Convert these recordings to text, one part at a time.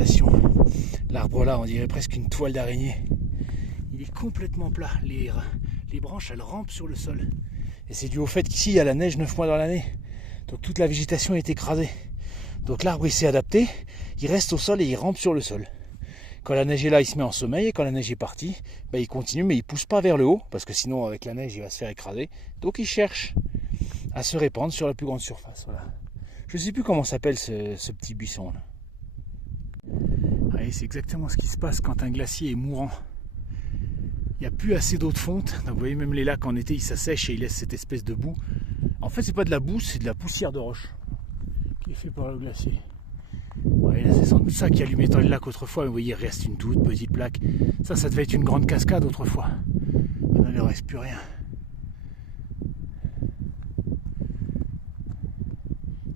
végétation. L'arbre là, on dirait presque une toile d'araignée. Il est complètement plat. Les branches, elles rampent sur le sol. Et c'est dû au fait qu'ici, il y a la neige 9 mois dans l'année. Donc toute la végétation est écrasée. Donc l'arbre, il s'est adapté. Il reste au sol et il rampe sur le sol. Quand la neige est là, il se met en sommeil. Et quand la neige est partie, il continue, mais il ne pousse pas vers le haut. Parce que sinon, avec la neige, il va se faire écraser. Donc il cherche à se répandre sur la plus grande surface. Voilà. Je ne sais plus comment s'appelle ce petit buisson là. C'est exactement ce qui se passe quand un glacier est mourant. Il n'y a plus assez d'eau de fonte. Donc vous voyez, même les lacs en été, ils s'assèchent et ils laissent cette espèce de boue. En fait, c'est pas de la boue, c'est de la poussière de roche qui est fait par le glacier. Là, c'est sans doute ça qui allumait dans le lac autrefois. Mais vous voyez, il reste une toute petite plaque. Ça devait être une grande cascade autrefois. Maintenant, il ne reste plus rien.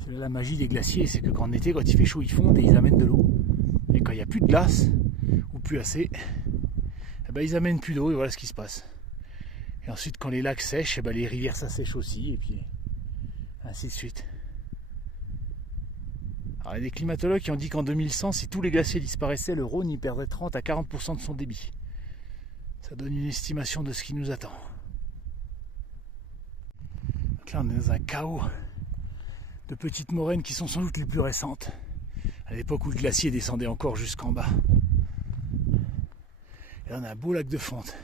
C'est là la magie des glaciers, c'est que qu'en été, quand il fait chaud, ils fondent et ils amènent de l'eau. Et quand il n'y a plus de glace, ou plus assez, ils amènent plus d'eau et voilà ce qui se passe. Et ensuite, quand les lacs sèchent, les rivières s'assèchent aussi, et puis ainsi de suite. Alors, il y a des climatologues qui ont dit qu'en 2100, si tous les glaciers disparaissaient, le Rhône y perdrait 30 à 40% de son débit. Ça donne une estimation de ce qui nous attend. Donc là, on est dans un chaos de petites moraines qui sont sans doute les plus récentes, à l'époque où le glacier descendait encore jusqu'en bas. Et là, on a un beau lac de fonte.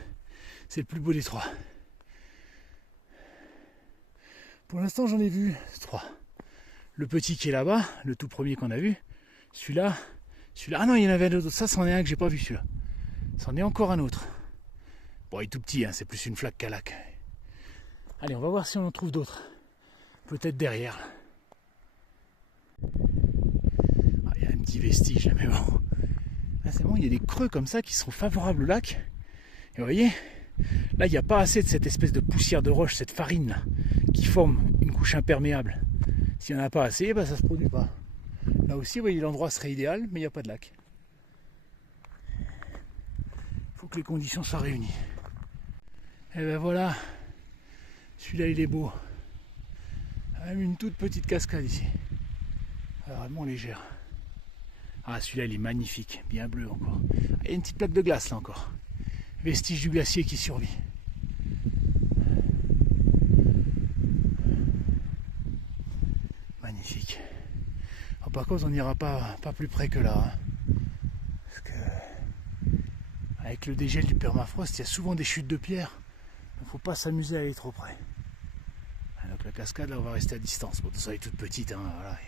C'est le plus beau des trois. Pour l'instant, j'en ai vu 3. Le petit qui est là-bas, le tout premier qu'on a vu. Celui-là. Ah non, il y en avait un autre. Ça, c'en est un que j'ai pas vu, celui-là. C'en est encore un autre. Bon, il est tout petit, c'est plus une flaque qu'un lac. Allez, on va voir si on en trouve d'autres. Peut-être derrière. Il y a un petit vestige là, mais bon. Là, c'est bon, il y a des creux comme ça qui sont favorables au lac. Et vous voyez, là, il n'y a pas assez de cette espèce de poussière de roche, cette farine là, qui forme une couche imperméable. S'il n'y en a pas assez, ça ne se produit pas. Là aussi, vous voyez, l'endroit serait idéal, mais il n'y a pas de lac. Il faut que les conditions soient réunies. Et ben voilà, celui-là, il est beau. Même une toute petite cascade ici. Vraiment légère. Ah, celui-là, il est magnifique, bien bleu encore. Il y a une petite plaque de glace là encore. Vestige du glacier qui survit. Magnifique. Alors, par contre, on n'ira pas plus près que là. Parce que avec le dégel du permafrost, il y a souvent des chutes de pierre. Il ne faut pas s'amuser à aller trop près. Donc la cascade, là, on va rester à distance. Bon, tout ça est toute petite. Voilà.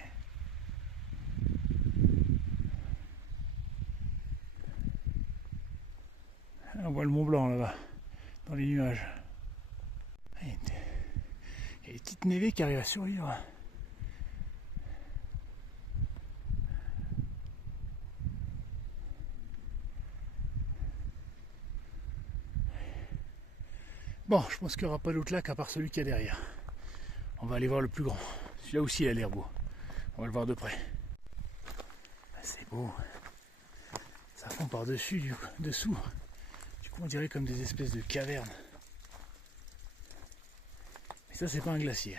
On voit le Mont Blanc là-bas, dans les nuages. Il y a des petites névées qui arrivent à survivre. Bon, je pense qu'il n'y aura pas d'autre lac à part celui qui est derrière. On va aller voir le plus grand. Celui-là aussi, il a l'air beau. On va le voir de près. C'est beau. Ça fond par-dessus, dessous. On dirait comme des espèces de cavernes. Mais ça, c'est pas un glacier.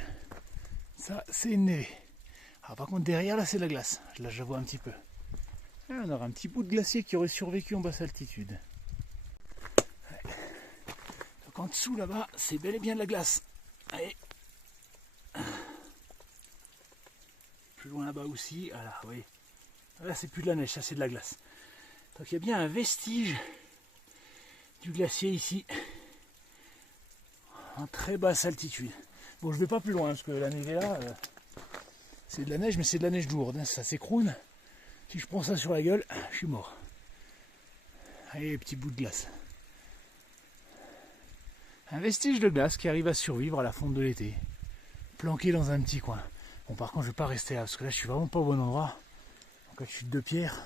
Ça, c'est une névée. Alors, par contre, derrière, là, c'est de la glace. Là, je la vois un petit peu. Là, on aura un petit bout de glacier qui aurait survécu en basse altitude. Ouais. Donc, en dessous, là-bas, c'est bel et bien de la glace. Allez. Plus loin là-bas aussi. Voilà, oui. Là, c'est plus de la neige, ça, c'est de la glace. Donc, il y a bien un vestige du glacier ici, en très basse altitude. Bon, je vais pas plus loin parce que la neige là, c'est de la neige, mais c'est de la neige lourde, ça s'écroule. Si je prends ça sur la gueule, je suis mort. Allez, petit bout de glace. Un vestige de glace qui arrive à survivre à la fonte de l'été, planqué dans un petit coin. Bon, par contre, je vais pas rester là parce que là, je suis vraiment pas au bon endroit. Donc, la chute de pierre.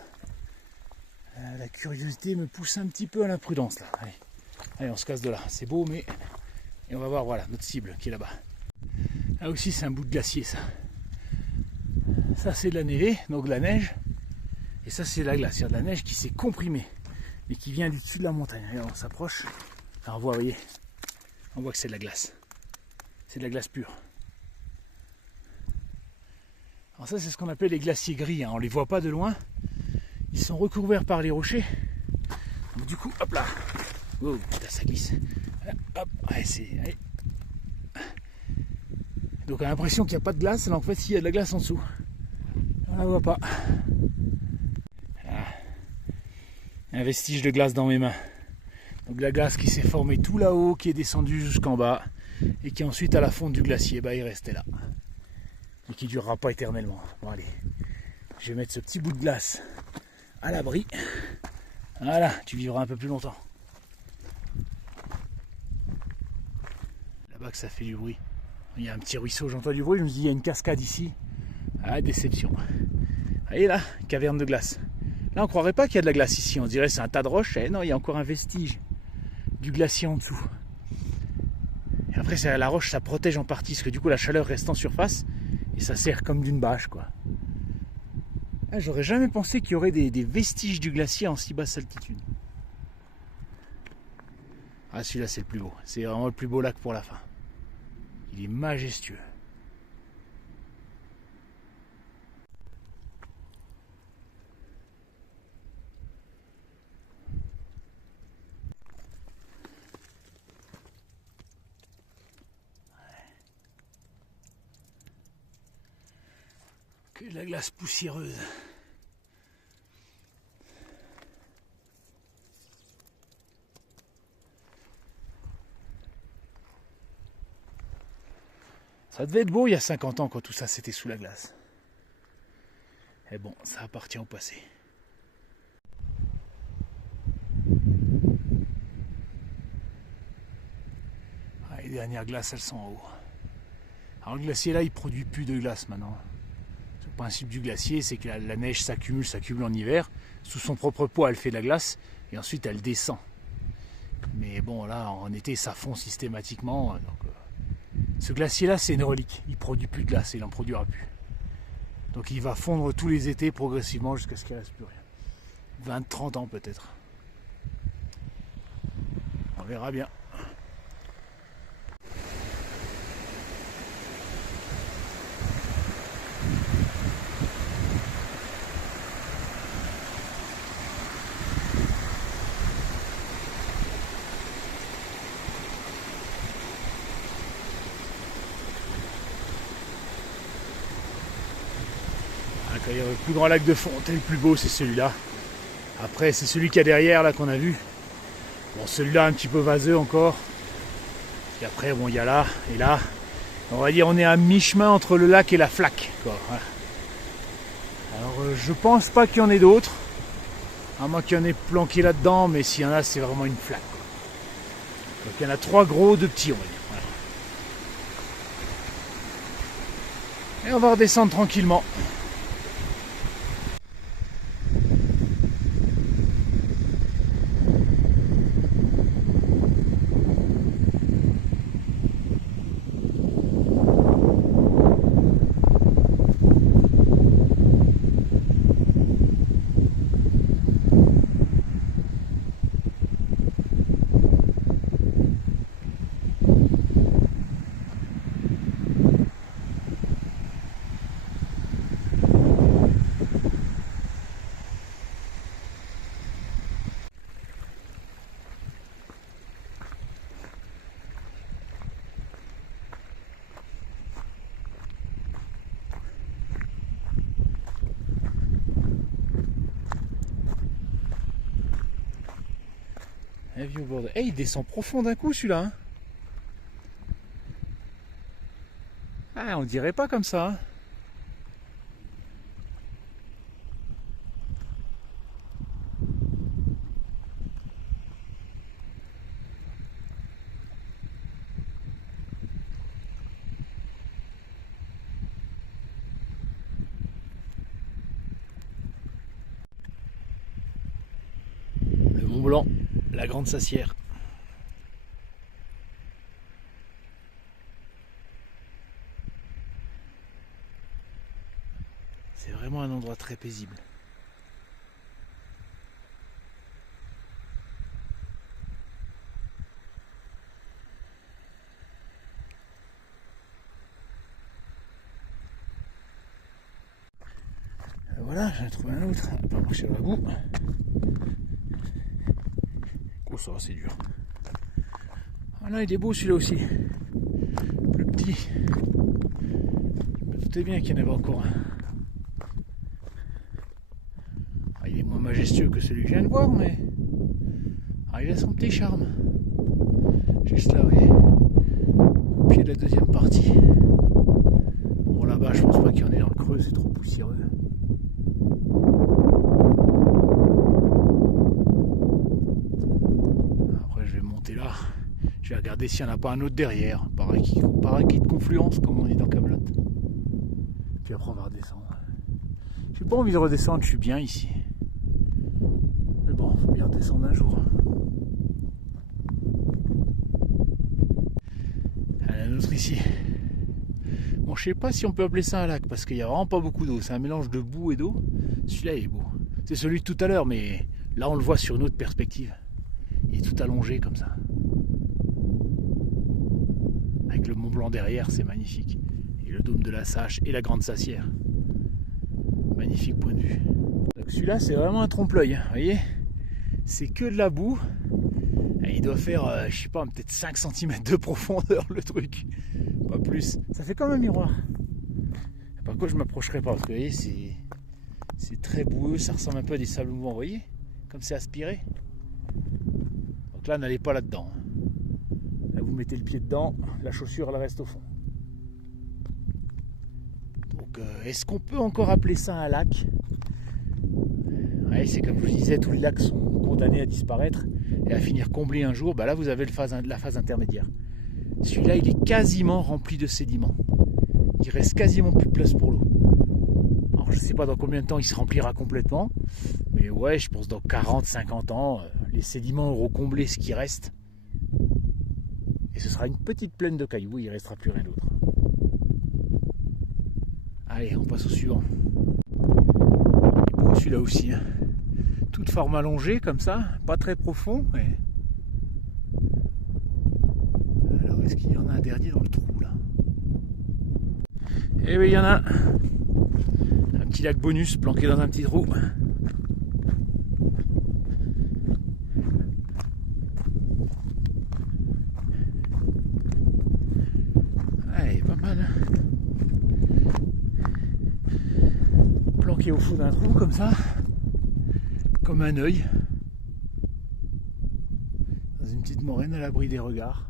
La curiosité me pousse un petit peu à la prudence là. Allez, on se casse de là. C'est beau, mais et on va voir voilà notre cible qui est là-bas. Là aussi, c'est un bout de glacier ça. Ça, c'est de la névée, donc de la neige. Et ça, c'est de la glace. C'est de la neige qui s'est comprimée, mais qui vient du dessus de la montagne. Allez, on s'approche. Alors, on voit, vous voyez, on voit que c'est de la glace. C'est de la glace pure. Alors ça, c'est ce qu'on appelle les glaciers gris. On les voit pas de loin. ils sont recouverts par les rochers. Donc du coup, hop là. Oh putain, ça glisse. Hop, ouais, allez. Donc on a l'impression qu'il n'y a pas de glace, alors en fait il y a de la glace en dessous. On la voit pas. Ah. Un vestige de glace dans mes mains. Donc la glace qui s'est formée tout là-haut, qui est descendue jusqu'en bas, et qui ensuite à la fonte du glacier, bah il restait là. Et qui ne durera pas éternellement. Bon allez, je vais mettre ce petit bout de glace à l'abri. Voilà, tu vivras un peu plus longtemps. Là-bas que ça fait du bruit. Il y a un petit ruisseau, j'entends du bruit, je me dis il y a une cascade ici. Ah, déception. Vous voyez là, caverne de glace. Là, on croirait pas qu'il y a de la glace ici, on dirait c'est un tas de roches. Eh non, il y a encore un vestige du glacier en dessous. Et après, la roche, ça protège en partie, parce que du coup, la chaleur reste en surface, et ça sert comme d'une bâche, quoi. Ah, j'aurais jamais pensé qu'il y aurait des vestiges du glacier en si basse altitude. Ah, celui-là, c'est le plus beau. C'est vraiment le plus beau lac pour la fin. Il est majestueux. Que de la glace poussiéreuse. Ça devait être beau il y a 50 ans quand tout ça c'était sous la glace. Et bon, ça appartient au passé. Ah, les dernières glaces, elles sont en haut. Alors le glacier là, il produit plus de glace maintenant. Le principe du glacier, c'est que la neige s'accumule en hiver. Sous son propre poids, elle fait de la glace et ensuite elle descend. Mais bon, là, en été, ça fond systématiquement. Donc, ce glacier-là, c'est une relique. Il ne produit plus de glace, il n'en produira plus. Donc il va fondre tous les étés progressivement jusqu'à ce qu'il ne reste plus rien. 20-30 ans peut-être. On verra bien. Le plus grand lac de Fontaine, le plus beau, c'est celui-là. Après, c'est celui qu'il y a derrière, là, qu'on a vu. Bon, celui-là, un petit peu vaseux encore. Et après, bon, il y a là et là. On va dire, on est à mi-chemin entre le lac et la flaque, quoi. Voilà. Alors, je pense pas qu'il y en ait d'autres. À moins qu'il y en ait planqué là-dedans, mais s'il y en a, c'est vraiment une flaque, quoi. Donc, il y en a 3 gros, 2 petits, on va dire. Voilà. Et on va redescendre tranquillement. Hey, il descend profond d'un coup celui-là. Hein. Ah, on dirait pas comme ça. Hein. Le Mont Blanc, la Grande Sassière. C'est vraiment un endroit très paisible. voilà, j'en ai trouvé un autre. On va pas marcher dans la boue. Oh, ça va, c'est dur. Voilà, il est beau celui-là aussi. Plus petit. Je me doutais bien qu'il y en avait encore un. Ah, il est moins majestueux que celui que je viens de voir, mais il a son petit charme. Juste là, vous voyez, au pied de la deuxième partie. Bon, là-bas, je pense pas qu'il y en ait dans le creux, c'est trop poussiéreux. Après, je vais monter là. Je vais regarder s'il n'y en a pas un autre derrière. Pareil qui de confluence, comme on dit dans Camelot. Puis après, on va redescendre. J'ai pas envie de redescendre, je suis bien ici. Mais bon, faut bien redescendre un jour. Un autre ici. Bon, je sais pas si on peut appeler ça un lac parce qu'il n'y a vraiment pas beaucoup d'eau. C'est un mélange de boue et d'eau. Celui-là il est beau. C'est celui de tout à l'heure, mais là on le voit sur une autre perspective. Il est tout allongé comme ça. Avec le Mont Blanc derrière, c'est magnifique. Et le dôme de la Sache et la Grande Sassière. Magnifique point de vue. Donc celui-là c'est vraiment un trompe-l'œil. Vous voyez, c'est que de la boue. Et il doit faire, je sais pas, peut-être 5 cm de profondeur le truc. Pas plus. Ça fait comme un miroir. Par contre, je m'approcherai pas parce que vous voyez, c'est très boueux. Ça ressemble un peu à des sables mouvants, vous voyez, comme c'est aspiré. Donc là, n'allez pas là-dedans. Là, vous mettez le pied dedans, la chaussure, elle reste au fond. Donc, est-ce qu'on peut encore appeler ça un lac? Ouais, c'est comme je vous disais, tous les lacs sont condamnés à disparaître et à finir comblés un jour. Bah là, vous avez la phase intermédiaire. Celui-là, il est quasiment rempli de sédiments. Il reste quasiment plus de place pour l'eau. Alors, je ne sais pas dans combien de temps il se remplira complètement. Mais ouais, je pense dans 40-50 ans, les sédiments auront comblé ce qui reste. Et ce sera une petite plaine de cailloux, il ne restera plus rien d'autre. Allez, on passe au suivant. Bon, celui-là aussi. Hein. Toute forme allongée comme ça, pas très profond. Mais... alors, est-ce qu'il y en a un dernier dans le trou là? Eh oui, il y en a un petit lac bonus planqué dans un petit trou. Allez, pas mal. Planqué au fond d'un trou comme ça, comme un œil, dans une petite moraine à l'abri des regards.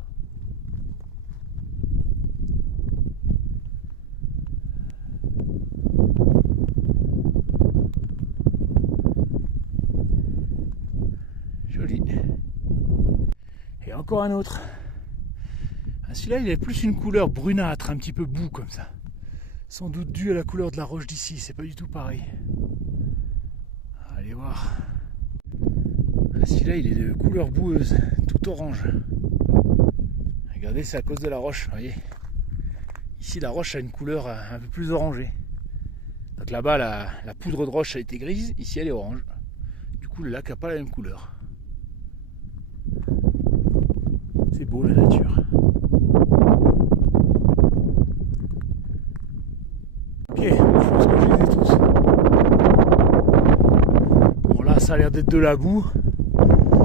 Joli. Et encore un autre. Celui-là, il a plus une couleur brunâtre, un petit peu boue comme ça. Sans doute dû à la couleur de la roche d'ici, c'est pas du tout pareil. Allez voir. Celui-là, il est de couleur boueuse, tout orange. Regardez, c'est à cause de la roche, vous voyez. Ici, la roche a une couleur un peu plus orangée. Donc là-bas, la poudre de roche a été grise, ici elle est orange. Du coup, le lac n'a pas la même couleur. C'est beau la nature. Ok, je pense que je les ai tous. Bon là, ça a l'air d'être de la boue.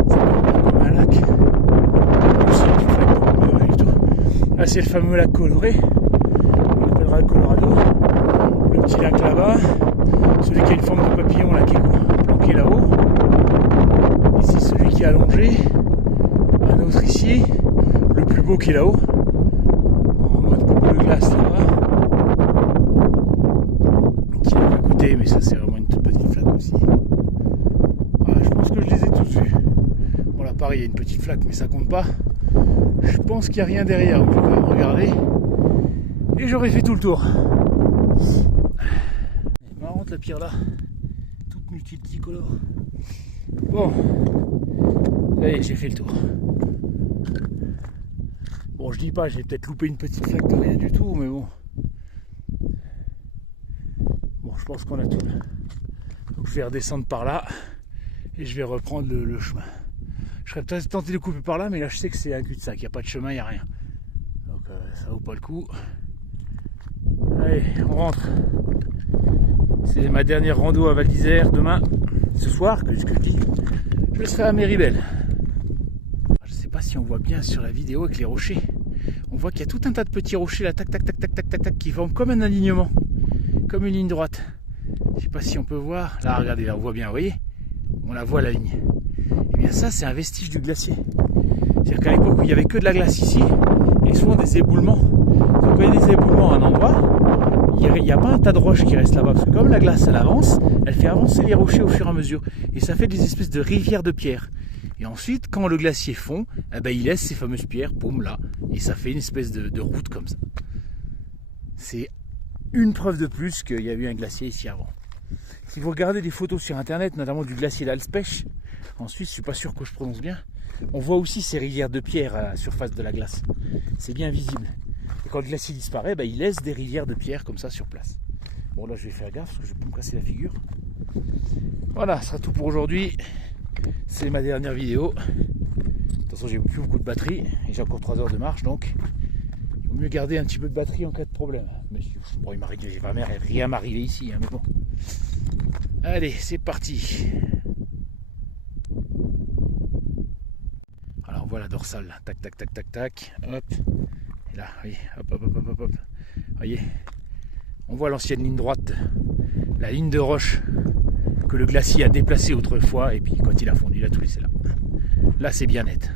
C'est pas comme un lac. Là, c'est le fameux lac coloré. On l'appellera le Colorado. Le petit lac là-bas. Celui qui a une forme de papillon là, qui est planqué là-haut. Ici, celui qui est allongé. Un autre ici. Le plus beau qui est là-haut. En mode boule de glace là-bas. Qui est à côté, mais ça c'est vraiment une toute petite flaque aussi. Voilà, je pense que je les ai tous vus. Bon là pareil, il y a une petite flaque, mais ça compte pas. Je pense qu'il n'y a rien derrière, on peut quand même regarder. Et j'aurais fait tout le tour. C'est marrant la pierre là. Toute multicolore. Bon. Ça y est, j'ai fait le tour. Bon, je dis pas, j'ai peut-être loupé une petite flaque de rien du tout, mais bon. Bon, je pense qu'on a tout. Donc je vais redescendre par là et je vais reprendre le chemin. Je serais peut-être tenté de couper par là, mais là je sais que c'est un cul-de-sac, il n'y a pas de chemin, il n'y a rien. Donc ça vaut pas le coup. Allez, on rentre. C'est ma dernière rando à Val d'Isère. Demain, ce soir, que je dis, je serai à Méribel. Je ne sais pas si on voit bien sur la vidéo avec les rochers. On voit qu'il y a tout un tas de petits rochers là, tac, tac, tac, tac, tac, tac, tac, qui forment comme un alignement, comme une ligne droite. Je ne sais pas si on peut voir. Là, regardez, là, on voit bien, vous voyez? On la voit la ligne. Et bien ça, c'est un vestige du glacier. C'est-à-dire qu'à l'époque où il n'y avait que de la glace ici, il y a souvent des éboulements. Donc quand il y a des éboulements à un endroit, il n'y a pas un tas de roches qui restent là-bas. Parce que comme la glace, elle avance, elle fait avancer les rochers au fur et à mesure. Et ça fait des espèces de rivières de pierres. Et ensuite, quand le glacier fond, eh ben, il laisse ces fameuses pierres, boum, là. Et ça fait une espèce de route comme ça. C'est une preuve de plus qu'il y a eu un glacier ici avant. Si vous regardez des photos sur internet, notamment du glacier d'Alspech, en Suisse, je ne suis pas sûr que je prononce bien, on voit aussi ces rivières de pierre à la surface de la glace. C'est bien visible. Et quand le glacier disparaît, il laisse des rivières de pierre comme ça sur place. Bon, là je vais faire gaffe parce que je vais pas me casser la figure. Voilà, ce sera tout pour aujourd'hui. C'est ma dernière vidéo. De toute façon, j'ai plus beaucoup de batterie et j'ai encore 3 heures de marche, donc il vaut mieux garder un petit peu de batterie en cas de problème. Mais bon, il va rien m'arriver ici, hein, mais bon. Allez, c'est parti. Alors voilà la dorsale, là. Tac, tac, tac, tac, tac, hop. Et là, oui, hop, hop, hop, hop, hop. Voyez, on voit l'ancienne ligne droite, la ligne de roche que le glacier a déplacée autrefois, et puis quand il a fondu, il a tout laissé là. Là, c'est bien net.